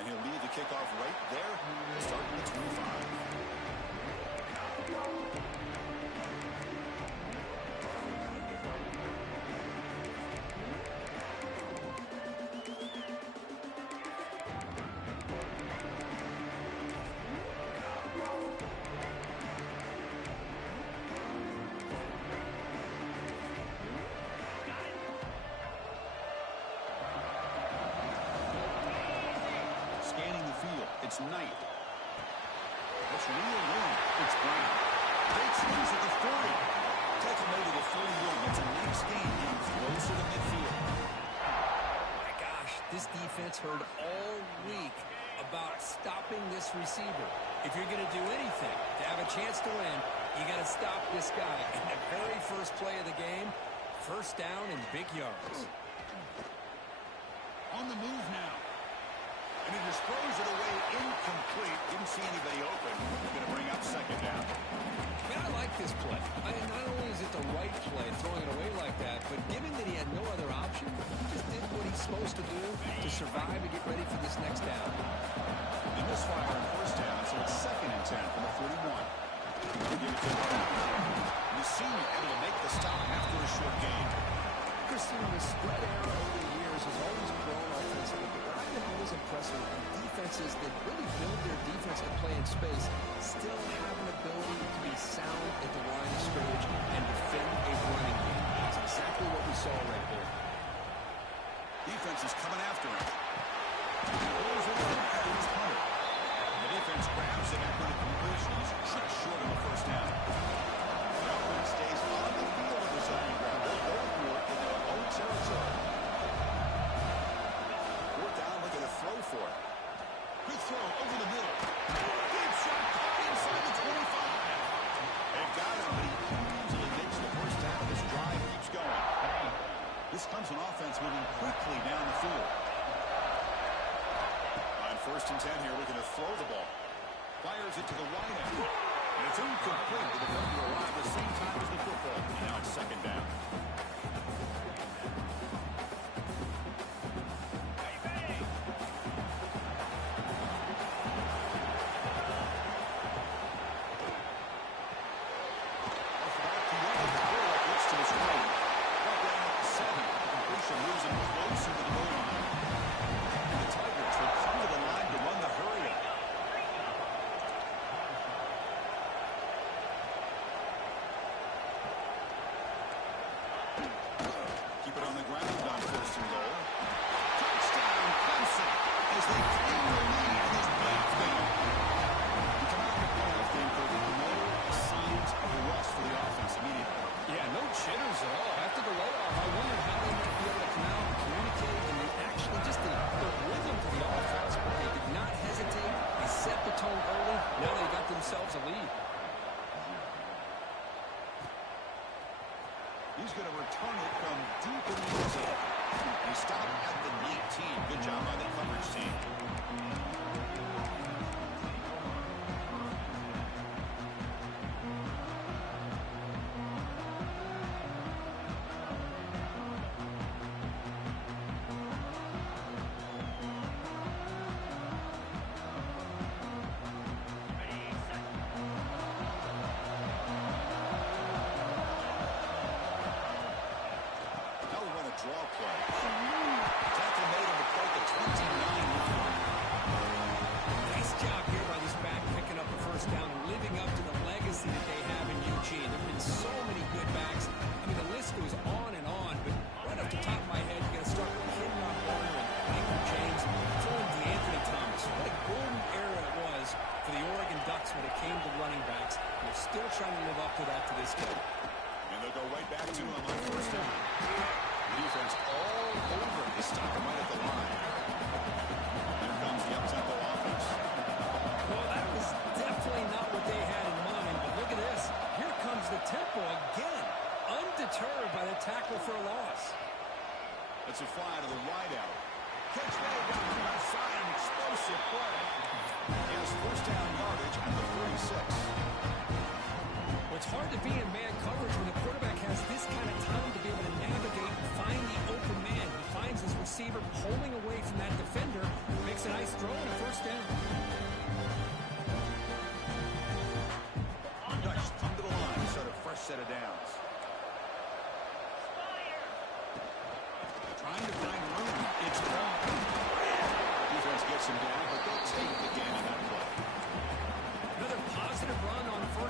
And he'll lead the kickoff right there, starting at 25. Scanning the field, it's Knight. It's real room. It's Brown. Great squeeze at the 40. Tackle made to the 41. It's a nice gain getting closer to midfield. My gosh, this defense heard all week about stopping this receiver. If you're going to do anything to have a chance to win, you got to stop this guy. In the very first play of the game, first down and big yards. On the move now. And he just throws it away incomplete. Didn't see anybody open. They're going to bring up second down. Man, I like this play. Not only is it the right play, throwing it away like that, but given that he had no other option, he just did what he's supposed to do to survive and get ready for this next down. And this fire on first down, so it's second and 10 from the 41. Give it to the senior able to make the stop after a short gain. Christian, the spread era over the years has always grown offensively, but what I've been always impressed with defenses that really build their defense to play in space still have an ability to be sound at the line of scrimmage and defend a running game. That's exactly what we saw right there. Defense is coming after him. He rolls it in after his punt. The defense grabs him after the completion. He's just short of the first down. The offense stays on the field with the second ground. They'll go for it in their own territory. Fourth down, looking to throw for it. Good throw over the middle. Deep shot caught inside the 25. They've got him, but he easily makes the first down. This drive keeps going. This comes an offense moving quickly down the field. On first and 10 here, looking to throw the ball. Fires it to the wide end. And it's incomplete. The defender arrived at the same time as the football. And now it's second down. He's going to return it from deep in the zone. He stopped at the 19. Good job by the coverage team. Draw play. Tackle made on the play at 29. Nice job here by this back picking up the first down and living up to the legacy that they have in Eugene. There have been so many good backs. I mean, the list goes on and on, but right off the top of my head, you got to start with Kenyon Warner and Michael James, throwing DeAnthony Thomas. What a golden era it was for the Oregon Ducks when it came to running backs. They're still trying to live up to that to this day. And they'll go right back to him on first down. Defense all over. They stop him right at the line. Here comes the up-tempo offense. Well, that was definitely not what they had in mind, but look at this. Here comes the tempo again, undeterred by the tackle for a loss. It's a fly to the wideout. Catch made down the left side, an explosive play. He has first down yardage at the 46. Well, it's hard to be in man coverage when the quarterback has this kind of time to be able to navigate and find the open man. He finds his receiver pulling away from that defender, makes a nice throw, and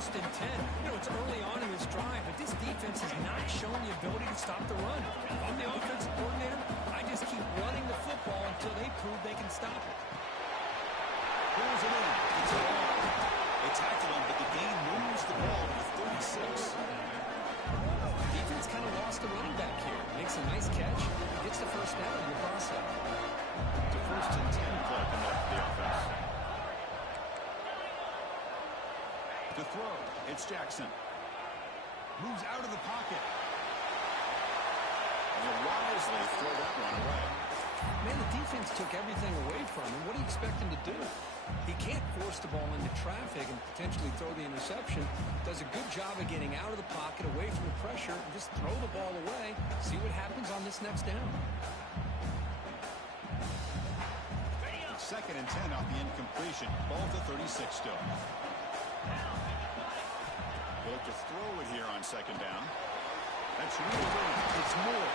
first and 10. You know, it's early on in this drive, but this defense has not shown the ability to stop the run. If I'm the offensive coordinator, I just keep running the football until they prove they can stop it. Pulls it in. It's a ball. They tackle him, but the game moves the ball to 36. Defense kind of lost the running back here. Makes a nice catch. Gets the first down in the process. It's a first and 10 play coming up for the offense. To throw, it's Jackson. Moves out of the pocket. And he'll wisely throw that one away. Man, the defense took everything away from him. What do you expect him to do? He can't force the ball into traffic and potentially throw the interception. Does a good job of getting out of the pocket, away from the pressure, and just throw the ball away. See what happens on this next down. Second and 10 off the incompletion. Ball to 36 still. Look to throw it here on second down. That's really good. It's Moore.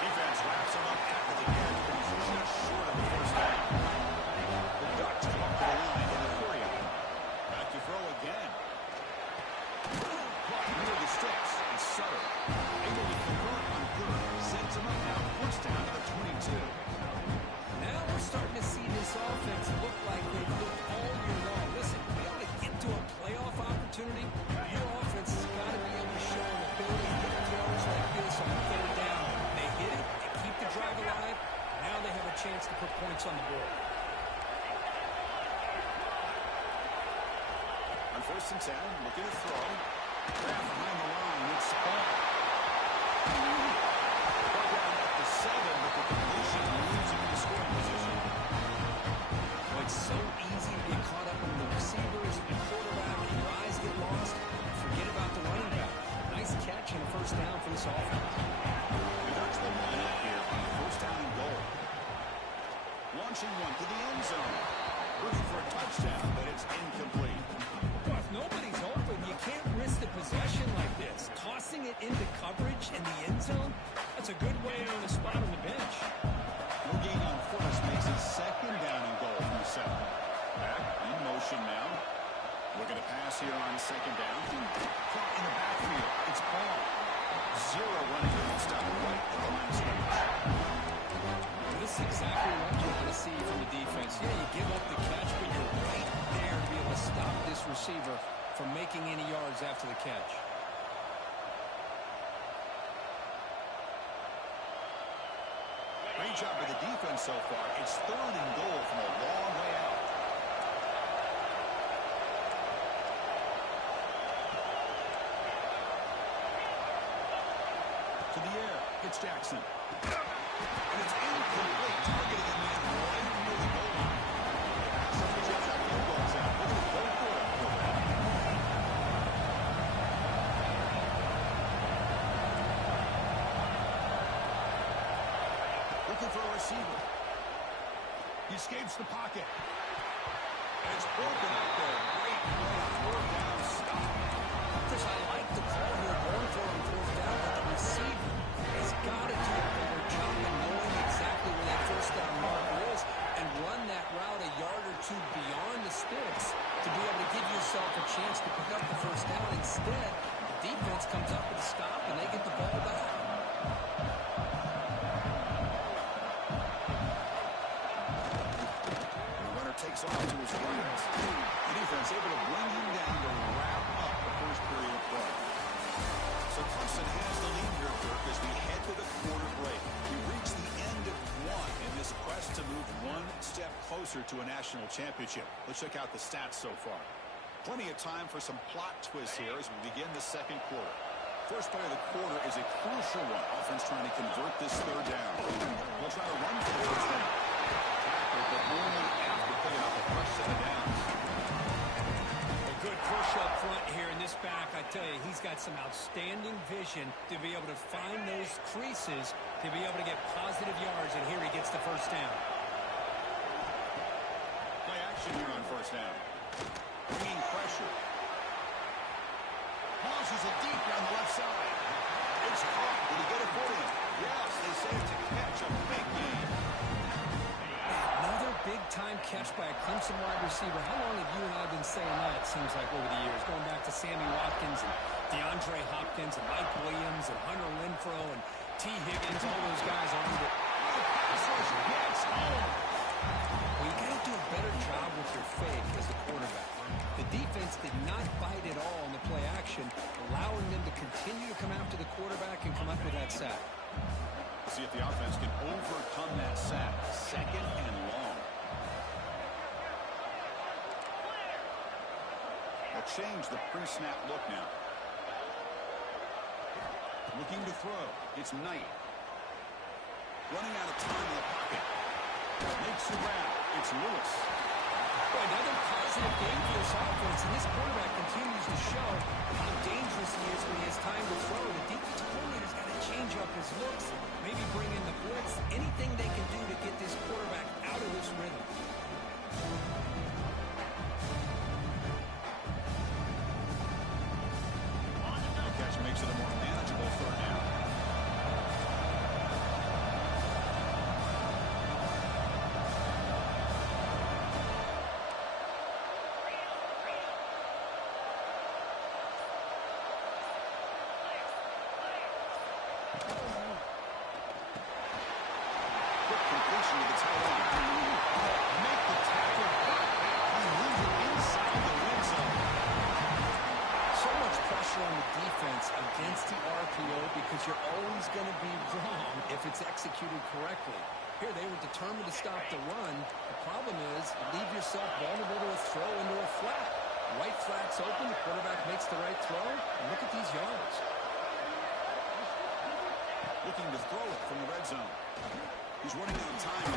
Defense wraps him up after the catch, but he's just short of the first down. The Ducks come up to the line in a hurry. Back to throw again. Caught near the sticks. And Sutter able to convert on third. Sends him up now. First down to the 22. Now we're starting to see this offense look like they've looked all year long. Listen, to be able to get to a playoff opportunity, your offense has got to be able to show an ability to get throws like this on third down. They hit it, they keep the drive alive. Now they have a chance to put points on the board. On first and 10, looking to throw. Grab behind the line with Spall. Ball down at the 7, but the completion moves him into scoring position. Well, it's so easy to get caught up in the receivers and quarterback, and your eyes get lost. Forget about the running back. Nice catch and a first down for this offense. The Ducks will line up here on first down and goal. Launching one to the end zone. Looking for a touchdown, but it's incomplete. Well, if nobody's open, you can't risk the possession like this. Tossing it into coverage in the end zone, that's a good way to earn a spot on the bench. No gain on first makes it second down and goal from the 7. Back in motion now. Looking to pass here on second down. Caught in the backfield. It's Ball. Zero running room stop right at the line of scrimmage. This is exactly what you want to see from the defense. Yeah, you give up the catch, but you're right there to be able to stop this receiver from making any yards after the catch. Great job by the defense so far. It's third and goal from a long way out. To the air. It's Jackson. And it's incomplete. Targeting the man right near the goal line. So the Jets have field goals out. Look at the goal for that. Looking for a receiver. He escapes the pocket. And it's broken up there. Great play. Third down stop. Chris, I like the call here going for him fourth down, but the receiver has got to do a better job of knowing exactly where that first down marker is and run that route a yard or two beyond the sticks to be able to give yourself a chance to pick up the first down. Instead, the defense comes up with a stop and they get the ball back. The runner takes off to his right. The defense able to bring him down to wrap up the first period of play. So Clemson has the lead here, Kirk, as we head to the quarter break. We reach the end of one in this quest to move one step closer to a national championship. Let's check out the stats so far. Plenty of time for some plot twists here as we begin the second quarter. First play of the quarter is a crucial one. Offense trying to convert this third down. They'll try to run for the first down. Tackle, but only after picking up a fresh set of downs. A good push up front here in this back. I tell you, he's got some outstanding vision to be able to find those creases, to be able to get positive yards, and here he gets the first down. Play action here on first down. Bringing pressure. Launches it deep down the left side. It's caught. Did he get it for him? Yes, they say it's a catch, a big game. Another big big-time catch by a Clemson wide receiver. How long have you and I been saying that, it seems like, over the years? Going back to Sammy Watkins and DeAndre Hopkins and Mike Williams and Hunter Renfrow and T. Higgins, all those guys on it. Pass rush gets home. Well, you got to do a better job with your fake as the quarterback. The defense did not bite at all in the play action, allowing them to continue to come after the quarterback and come up with that sack. See if the offense can overcome that sack. Second and long. They'll change the pre-snap look now. Looking to throw. It's Knight. Running out of time in the pocket. Makes the grab. It's Lewis. Boy, another positive game for this offense, and this quarterback continues to show how dangerous he is when he has time to throw. The defensive coordinator's got to change up his looks, maybe bring in the blitz, anything they can do to get this quarterback out of this rhythm. The catch makes it a more manageable third down. Quick completion to the tight end. Make the tackle. He moves it inside the red zone. So much pressure on the defense against the RPO because you're always going to be wrong if it's executed correctly. Here, they were determined to stop the run. The problem is you leave yourself vulnerable to a throw into a flat. Right flat's open, the quarterback makes the right throw, and look at these yards. Looking to throw it from the red zone. He's running out of time.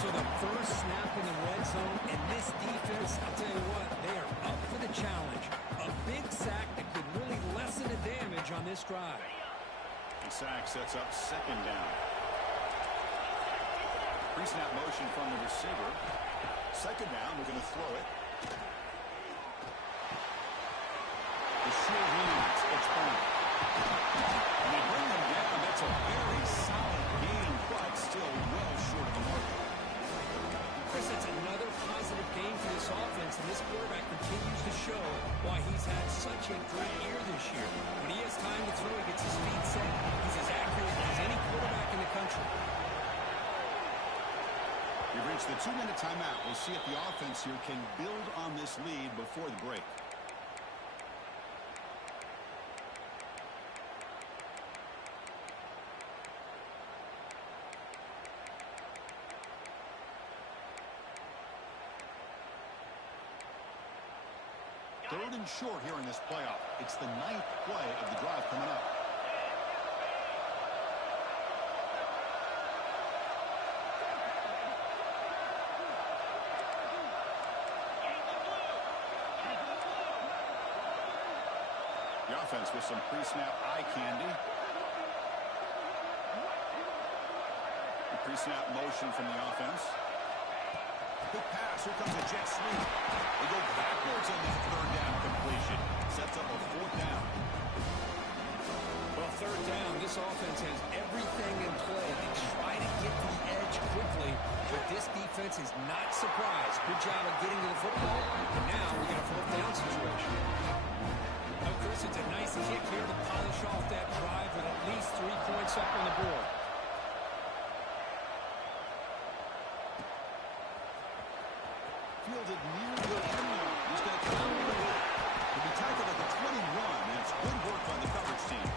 So the first snap in the red zone, and this defense, I'll tell you what, they are up for the challenge. A big sack that could really lessen the damage on this drive. The sack sets up second down. Pre-snap motion from the receiver. Second down, we're going to throw it. The sure leads. It's Burnett. And they bring him down. That's a very solid game, but still well short of the mark. Chris, that's another positive game for this offense, and this quarterback continues to show why he's had such a great year this year. When he has time to throw, he gets his feet set. He's as accurate as any quarterback in the country. We've reached the 2-minute timeout. We'll see if the offense here can build on this lead before the break. Third and short here in this playoff. It's the 9th play of the drive coming up. The offense with some pre-snap eye candy. The pre-snap motion from the offense. Good pass. Here comes a jet sweep. They go backwards on this third down completion. Sets up a fourth down. Well, third down, this offense has everything in play. They try to get the edge quickly, but this defense is not surprised. Good job of getting to the football, and now we got a fourth down situation. Oh, Chris, it's a nice kick here to polish off that drive with at least 3 points up on the board. Fielded near the end line. He's going to come out with it. He'll be tackled at the 21. That's good work by the coverage team.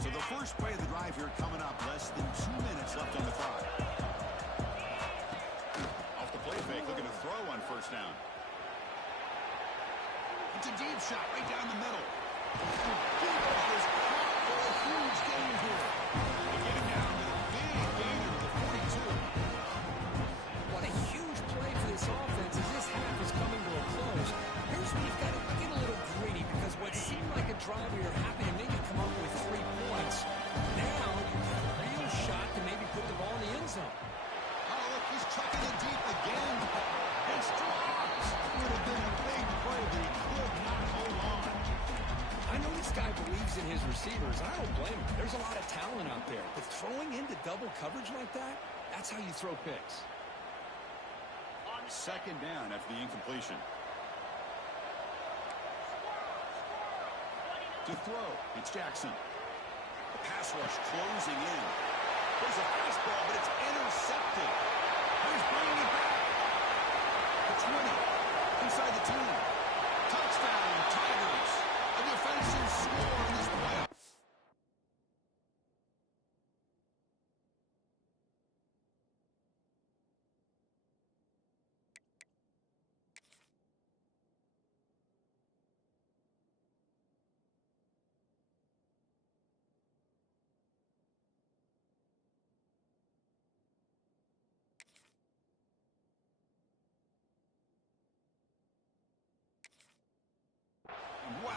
So the first play of the drive here coming up. Less than 2 minutes left on the clock. Off the play fake, looking to throw on first down. It's a deep shot right down the middle. Deep ball is caught for a huge gain here. They get him down to the big gainer to the 42. What a huge play for this offense as this half is coming to a close. Here's where you've got to get a little greedy because what seems guy believes in his receivers. I don't blame him. There's a lot of talent out there. But throwing into double coverage like that, that's how you throw picks. Second down after the incompletion. To throw, it's Jackson. The pass rush closing in. There's a fastball, but it's intercepted. He's bringing it back. The 20, inside the 10. Touchdown, Tigers. A defensive score in this playoff. Wow.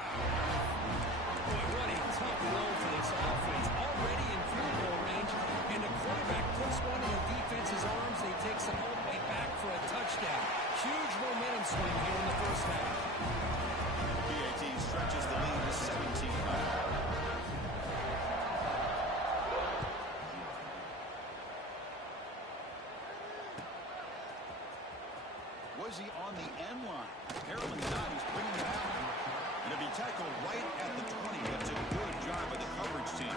Boy, what a tough blow for this offense. Already in field goal range, and the quarterback puts one in the defense's arms, and he takes it all the way back for a touchdown. Huge momentum swing here in the first half. PAT stretches the lead to 17 now. Was he on the end line? Harriman not. He's bringing it out. And to be tackled right at the 20. That's a good job by the coverage team.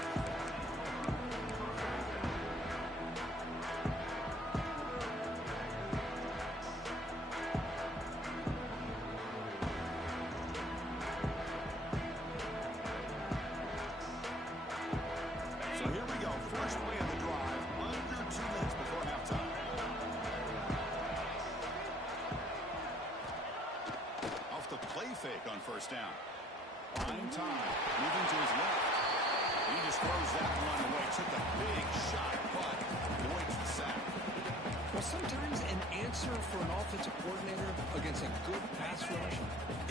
So here we go. First play of the drive. Under 2 minutes before halftime. Off the play fake on first down. Buying time. Moving to his left. He just throws that one away. Took a big shot, but avoids the sack. Well, sometimes an answer for an offensive coordinator against a good pass rush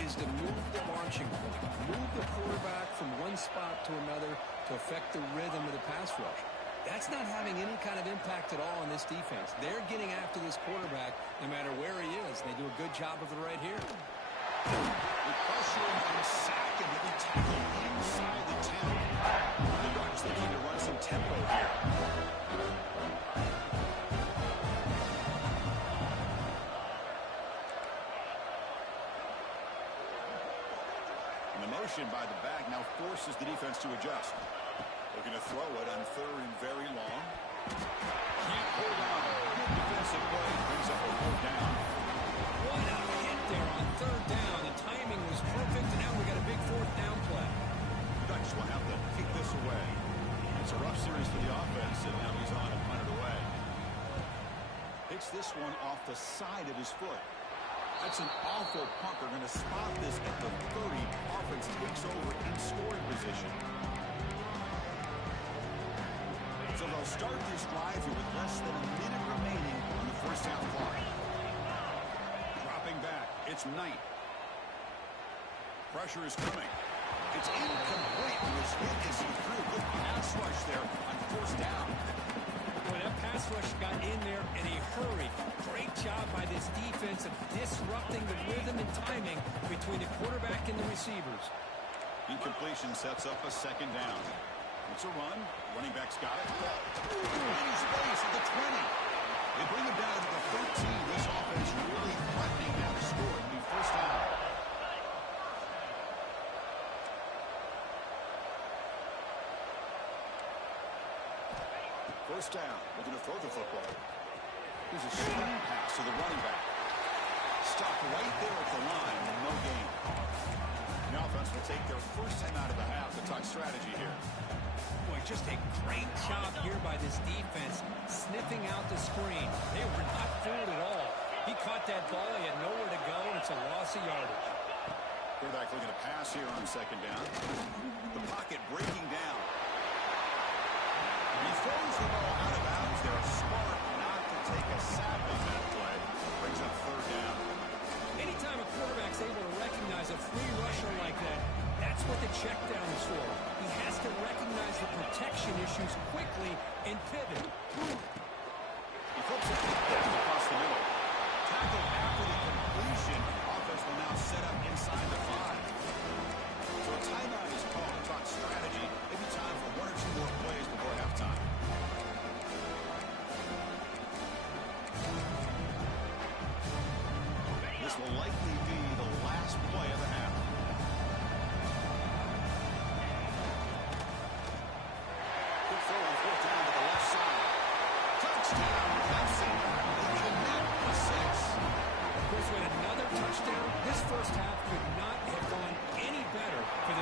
is to move the launching point, move the quarterback from one spot to another to affect the rhythm of the pass rush. That's not having any kind of impact at all on this defense. They're getting after this quarterback no matter where he is. They do a good job of it right here. They pressure him and sack him. He'll be tackled inside the 10. The Ducks looking to run some tempo here. And the motion by the back now forces the defense to adjust. Looking to throw it on third and very long. Can't hold on. Good defensive play. Brings up a fourth down. What a hit there on third down. The timing was perfect, and now we got a big fourth down play. The Ducks will have to kick this away. It's a rough series for the offense, and now he's on to punt it away. Hits this one off the side of his foot. That's an awful punt. They're going to spot this at the 30. Offense takes over in scoring position. So they'll start this drive here with less than a minute remaining on the first half clock. Dropping back. It's Knight. Pressure is coming. It's incomplete. It was hit as he threw a good pass rush there on first down. Boy, that pass rush got in there in a hurry. Great job by this defense of disrupting the rhythm and timing between the quarterback and the receivers. Incompletion sets up a second down. It's a run. Running back's got it. In space at the 20. They bring him down to the 13. This offense really threatening now to score. It'll be first down. First down. Looking to throw the football. Here's a screen pass to the running back. Stopped right there at the line. No gain. The offense will take their first time out of the half to talk strategy here. Boy, just a great job here by this defense, sniffing out the screen. They were not fooled at all. He caught that ball. He had nowhere to go, and it's a loss of yardage. Quarterback looking to pass here on second down. The pocket breaking down. He throws the ball out of bounds there. Smart not to take a sack on that play. Brings up third down. Anytime a quarterback's able to recognize a free rusher like that, that's what the check down is for. He has to recognize the protection issues quickly and pivot. He flips it across the middle. Tackled after the completion. Offense will now set up inside the 5. So a timeout is called.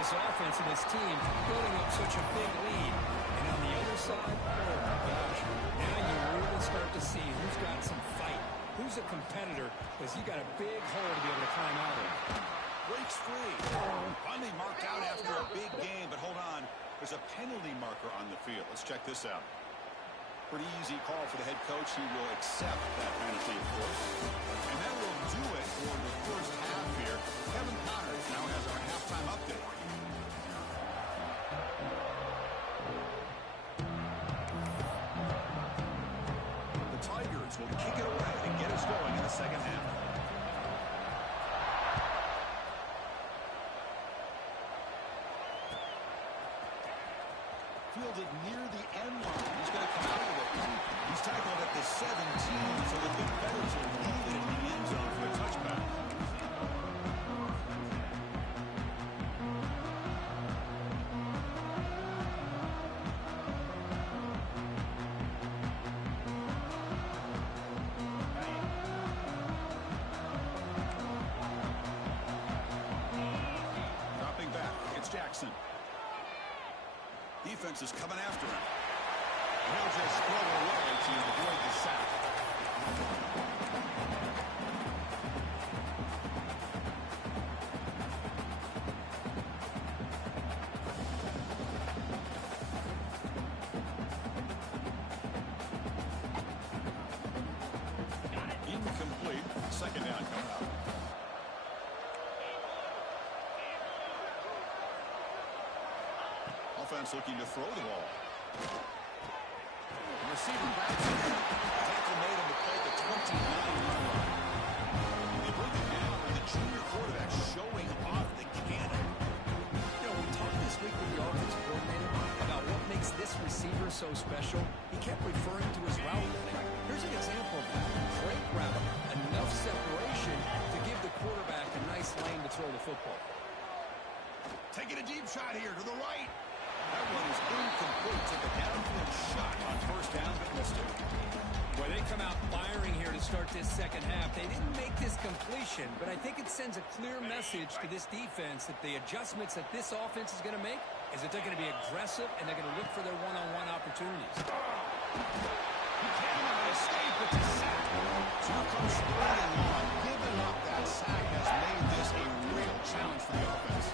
this offense and this team building up such a big lead. And on the other side, oh my gosh, now you really start to see who's got some fight, who's a competitor, because you got a big hole to be able to climb out of. Breaks free. Finally marked out after a big game, but hold on. There's a penalty marker on the field. Let's check this out. Pretty easy call for the head coach. He will accept that penalty, of course. And that will do it for the first half here. Kevin Connors now has our halftime update. The Tigers will kick it away and get us going in the second half. Fielded near the end line. He's going to come out with it. He's tackled at the 17, so the Confederates will leave it in the end zone for a touchback. Dropping back, it's Jackson. Defense is coming after him. He'll just throw it away to avoid the sack. Incomplete. Second down coming up. Offense looking to throw the ball. The receiver grabs it. Tackle made on the play at the 29-yard line. They bring it down with the junior quarterback showing off the cannon. You know, we talked this week with the offensive coordinator about what makes this receiver so special. He kept referring to his route running. Here's an example of that. Great route, enough separation to give the quarterback a nice lane to throw the football. Taking a deep shot here to the right. That one is incomplete. Took a downfield shot on first down, but missed it. Well, they come out firing here to start this second half. They didn't make this completion, but I think it sends a clear message to this defense that the adjustments that this offense is going to make is that they're going to be aggressive and they're going to look for their one-on-one opportunities. He can't even escape with the sack. So here comes Brandon Long. Giving up that sack has made this a real challenge for the offense.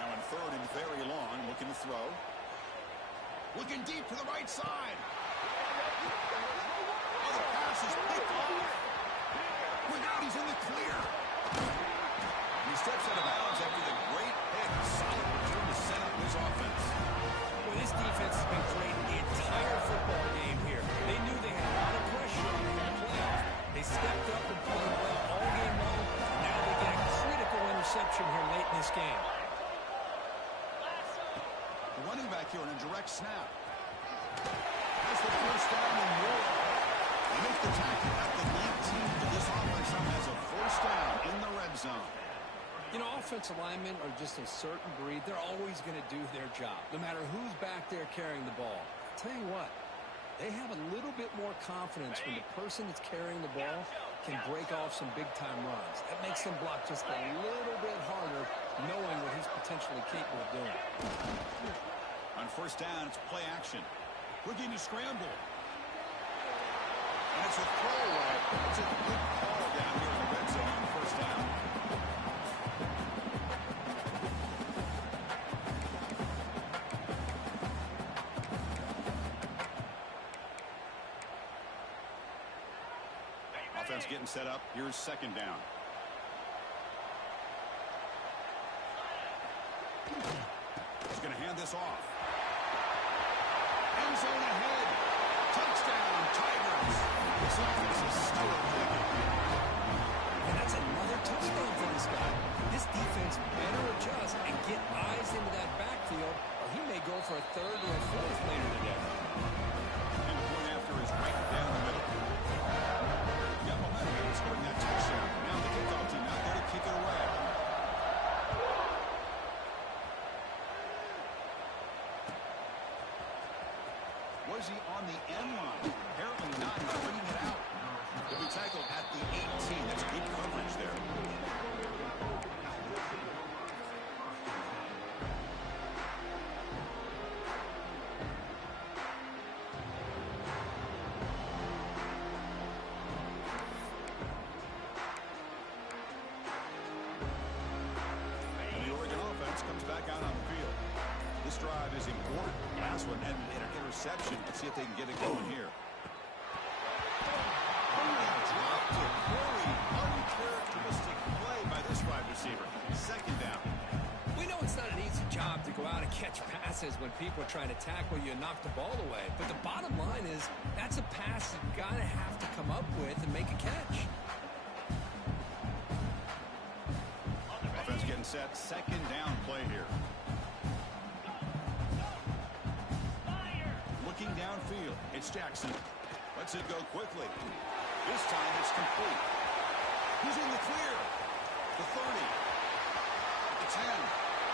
Now in third and very long, looking to throw. Looking deep to the right side. Oh, the pass is picked off. Look out, he's in the clear. And he steps out of bounds after the great pick. Solid return to set up his offense. Well, this defense has been great the entire football game here. They knew they had a lot of pressure in the playoffs. They stepped up and played well all game long. Now they get a critical interception here late in this game. The running back here on a direct snap. Has the first down and more. They make the tackle at the 19, but this offense now has a first down in the red zone. You know, offensive linemen are just a certain breed. They're always going to do their job, no matter who's back there carrying the ball. I'll tell you what, they have a little bit more confidence when the person that's carrying the ball can break off some big-time runs. That makes them block just a little bit harder, knowing what he's potentially capable of doing. On first down, it's play action. Looking to scramble. And it's a throwaway. It's a good call down here in the red zone on first down. Offense getting set up. Here's second down. He's going to hand this off. End zone ahead. Touchdown, Tigers. This offense is still clicking. And that's another touchdown for this guy. This defense better adjust and get eyes into that backfield, or he may go for a third or a fourth later today. And the point after is right down the middle. Got momentum in scoring that touchdown. Now the kickoff team out there to kick it away. Was he on the end line? Apparently not. He's bringing it out. He'll be tackled at the 18. That's good coverage there. back out on the field. This drive is important. Last one and an interception. Let's see if they can get it going here. Dropped it. Very uncharacteristic play by this wide receiver. Second down. We know it's not an easy job to go out and catch passes when people are trying to tackle you and knock the ball away. But the bottom line is that's a pass you've got to have to come up with and make a catch. Offense getting set. Second down play here. Looking downfield. It's Jackson. Lets it go quickly. This time it's complete. He's in the clear. The 30. The 10.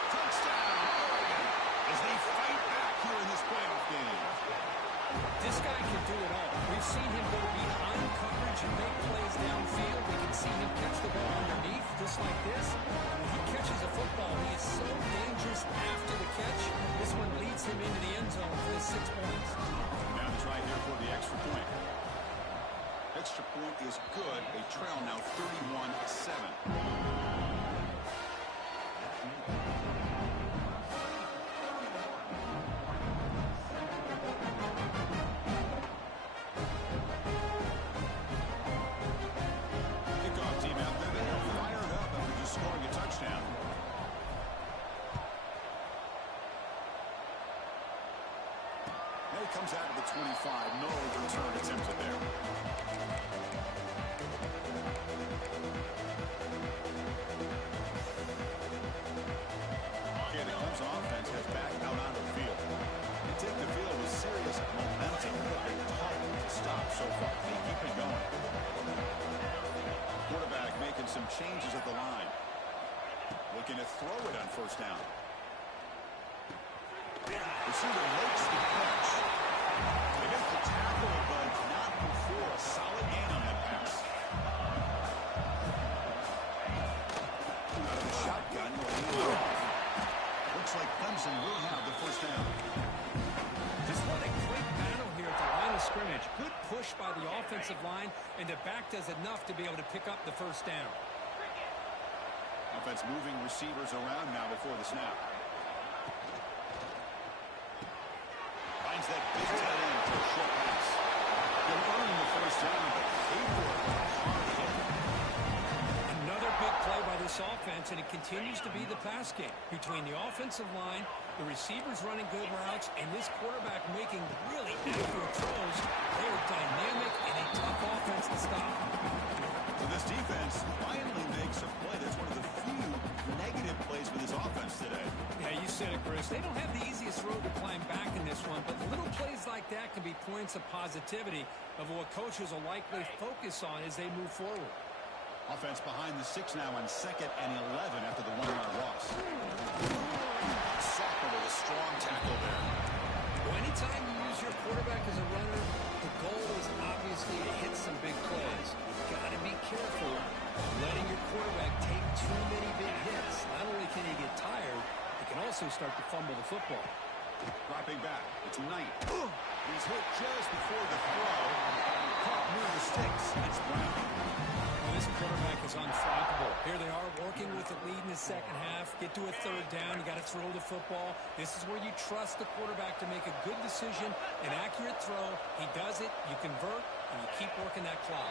Touchdown, Oregon, as they fight back here in this playoff game. This guy can do it all. We've seen him go behind coverage and make plays downfield. We can see him catch the ball underneath, just like this. When he catches a football, he is so dangerous after the catch. This one leads him into the end zone for his 6 points. Now to try here for the extra point. Extra point is good. They trail now 31-7. Comes out of the 25. No return attempted there. Okay, the Clemson offense has back out onto the field. They take the field with serious momentum. They've been tough to stop so far. They keep it going. Quarterback making some changes at the line. Looking to throw it on first down. Receiver makes the catch. They make the tackle, but not before a solid gain on that pass. Out of the shotgun, looks like Clemson will have the first down. Just what a great battle here at the line of scrimmage. Good push by the offensive line, and the back does enough to be able to pick up the first down. Offense moving receivers around now before the snap. Finds that big tight end for a short pass. They're earning the first down, but hard hit. Another big play by this offense, and it continues to be the pass game. Between the offensive line, the receivers running good routes, and this quarterback making really accurate throws. They're dynamic and a tough offense to stop. So this defense finally makes a play. That's one of the few negative plays for this offense today. Yeah, you said it, Chris. They don't have the easiest road to climb back in this one, but little plays like that can be points of positivity of what coaches will likely focus on as they move forward. Offense behind the 6 now on 2nd and 11 after the 1-yard loss. Soccer with a strong tackle there. Well, anytime you use your quarterback as a runner, the goal is obviously to hit some big plays. You've got to be careful letting your quarterback take too many big hits. Not only can he get tired, he can also start to fumble the football. Dropping back. It's Knight. He's hit just before the throw. Caught near the sticks. It's Brown. Well, this quarterback is unflappable. Here they are working with the lead in the second half. Get to a third down. You got to throw the football. This is where you trust the quarterback to make a good decision, an accurate throw. He does it. You convert, and you keep working that clock.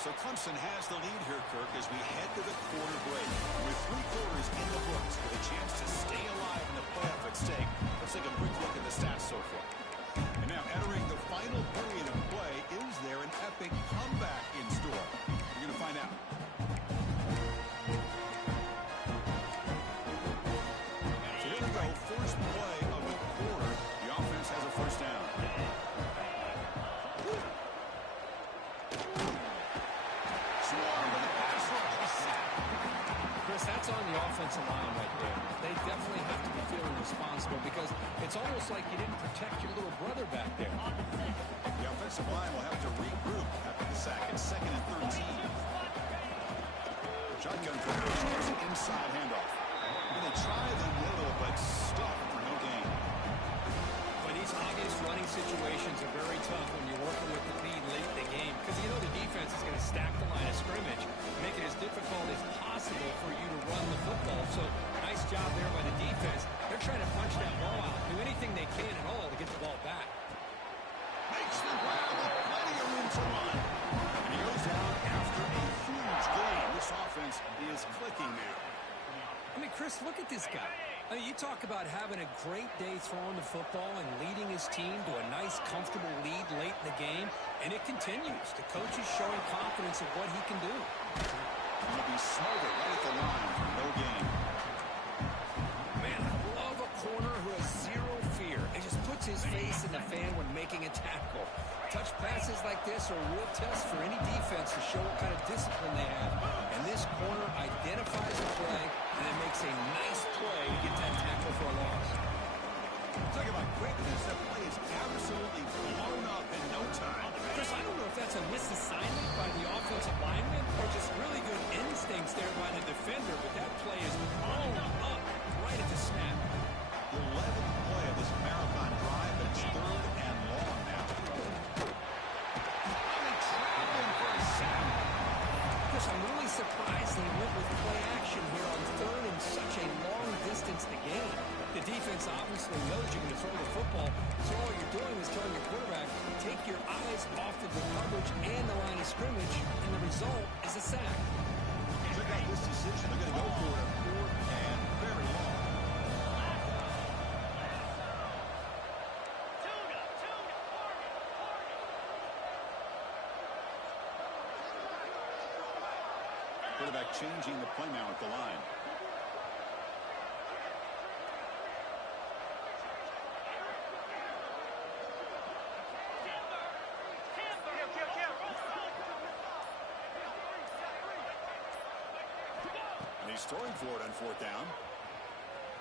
So Clemson has the lead here, Kirk, as we head to the quarter break. With 3 quarters in the books with a chance to stay alive in the playoff at stake, let's take a quick look at the stats so far. And now entering the final period of play, is there an epic comeback in store? We're going to find out. So here we go, first play of the quarter. The offense has a first down. Chris, that's on the offensive line right there. They definitely have to be feeling responsible because it's almost like you didn't protect your little brother back there. The offensive line will have to regroup after the sack. It's 2nd and 13. Shotgun formation, inside handoff. Going to try the middle, but stuck for no gain. But these obvious running situations are very tough when you're working with the lead late in the game because you know the defense is going to stack the line of scrimmage, make it as difficult as possible for you to run the football. So nice job there by thinking there? I mean, Chris, look at this guy. I mean, you talk about having a great day throwing the football and leading his team to a nice, comfortable lead late in the game, and it continues. The coach is showing confidence of what he can do. Going to be smothered right at the line for no gain. Man, I love a corner who has zero fear and just puts his face in the fan when making a tackle. Touch passes like this are a real test for any defense to show what kind of discipline they have. And this corner identifies the play and then makes a nice play to get that tackle for a loss. Talk about quickness. That play is absolutely blown up in no time. Chris, I don't know if that's a misassignment by the offensive lineman or just really good instincts there by the defender, but that play is blown up right at the snap. The 11th play of this marathon drive, and it's 3rd and long now. Traveling for a sack. Chris, I'm really surprised they went with play action here on 3rd and such a long distance to gain. The defense obviously knows you're going to throw the football, so all you're doing is telling your quarterback, take your eyes off of the coverage and the line of scrimmage, and the result is a sack. Check out this decision. They're going to go for it 4th and very long. Quarterback changing the play now at the line. And he's throwing for it on 4th down.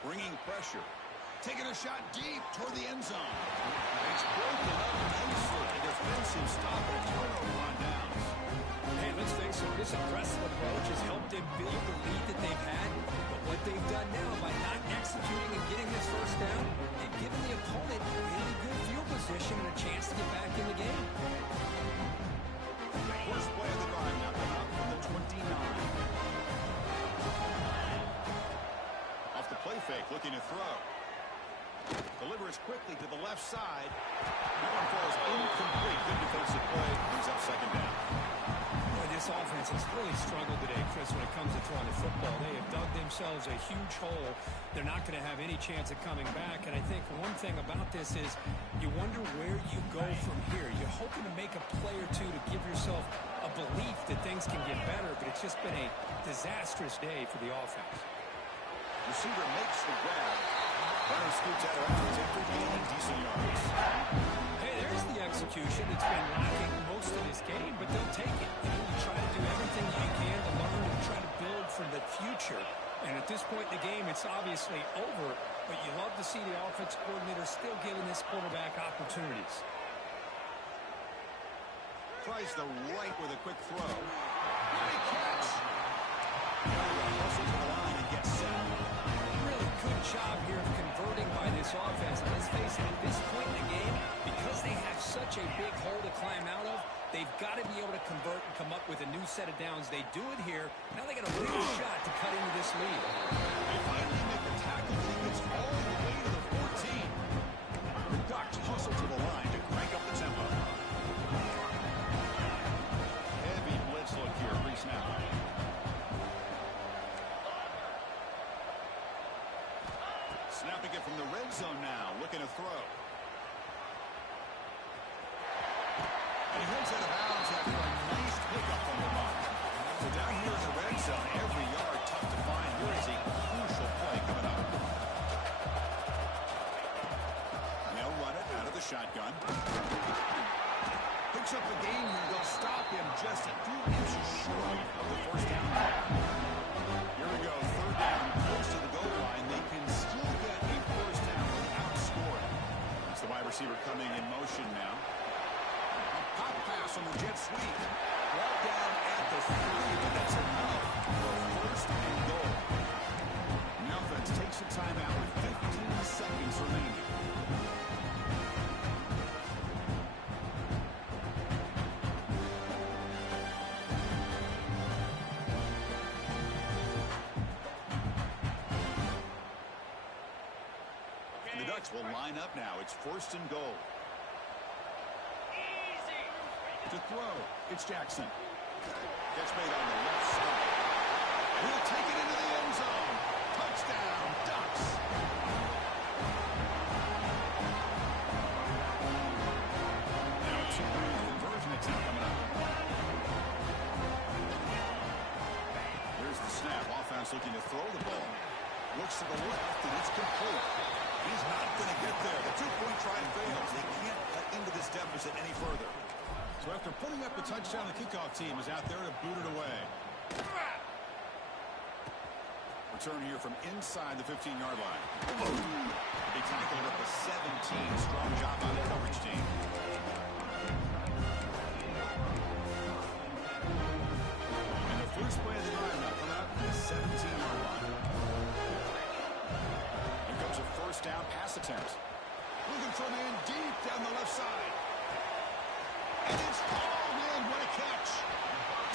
Bringing pressure. Taking a shot deep toward the end zone. It's broken up nicely. A defensive stop and a turnover on downs. Hey, let's face it, this aggressive approach has helped them build the lead that they've had. But what they've done now by not executing and getting this 1st down, they've given the opponent really good field position and a chance to get back in the game. First play of the drive now coming up from the 29. Off the play fake, looking to throw. Delivers quickly to the left side. That one falls incomplete. Good defensive play. Brings up 2nd down. Boy, this offense has really struggled today, Chris, when it comes to throwing the football. They have dug themselves a huge hole. They're not going to have any chance of coming back. And I think one thing about this is you wonder where you go from here. You're hoping to make a play or two to give yourself a belief that things can get better, but it's just been a disastrous day for the offense. Receiver makes the grab. Runner scoots out of bounds after gaining decent yards. Hey, there's the execution. It's been lacking most of this game, but they'll take it. You try to do everything you can to learn and try to build for the future. And at this point in the game, it's obviously over, but you love to see the offense coordinator still giving this quarterback opportunities. Tries the right with a quick throw. Great catch. Hustle to the line and gets set. Really good job here of converting by this offense. And let's face it, at this point in the game, because they have such a big hole to climb out of, they've got to be able to convert and come up with a new set of downs. They do it here. Now they got a real shot to cut into this lead. They finally make the tackle. He gets all the way to the 14. The Ducks hustle to the line to crank up the tempo. Heavy blitz look here, pre-snap. Snapping it from the red zone now, looking to throw. And he heads out of bounds after a nice pickup on the run. So down here in the red zone, every yard tough to find. Here is a crucial play coming up. They'll run it out of the shotgun. Picks up the game here. They'll stop him just a few inches short of the 1st down. Here we go, 3rd down, close to the goal line. They can still get a 1st down without scoring. It's the wide receiver coming in motion now. Pop pass on the jet sweep. Ball down at the 3, but that's enough for 1st and goal. The offense takes a timeout with 15 seconds remaining. And the Ducks will line up now. It's 1st and goal. To throw, it's Jackson. Gets made on the left side. He'll take it into snap. Offense looking to throw the ball. Looks to the left, and it's complete. He's not going to get there. The two-point try fails. They can't cut into this deficit any further. So after putting up the touchdown, the kickoff team is out there to boot it away. Return here from inside the 15-yard line. They tackle it at the 17. Strong job by the coverage team. And the first play of the drive now come out at the 17-yard line. Here comes a first down pass attempt. Looking for a man deep down the left side. And it's, oh man, what a catch.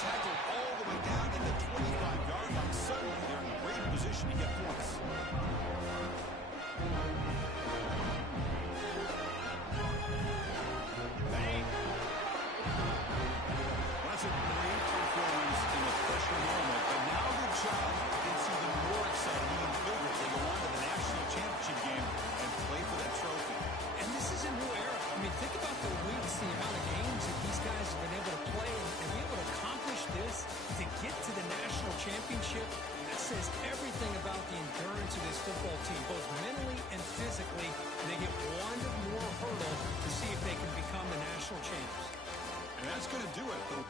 Tackled all the way down in the 25-yard line. Suddenly they're in great position to get points. Bang. Well, that's a great performance in a pressure moment. But now the job gets even more exciting, even bigger. They go on to the national championship game and play for that trophy. And this is a new era. I mean, think about the weeks, the amount of games that these guys have been able to play and be able to accomplish this to get to the national championship. That says everything about the endurance of this football team, both mentally and physically. They get one more hurdle to see if they can become the national champs. And that's going to do it.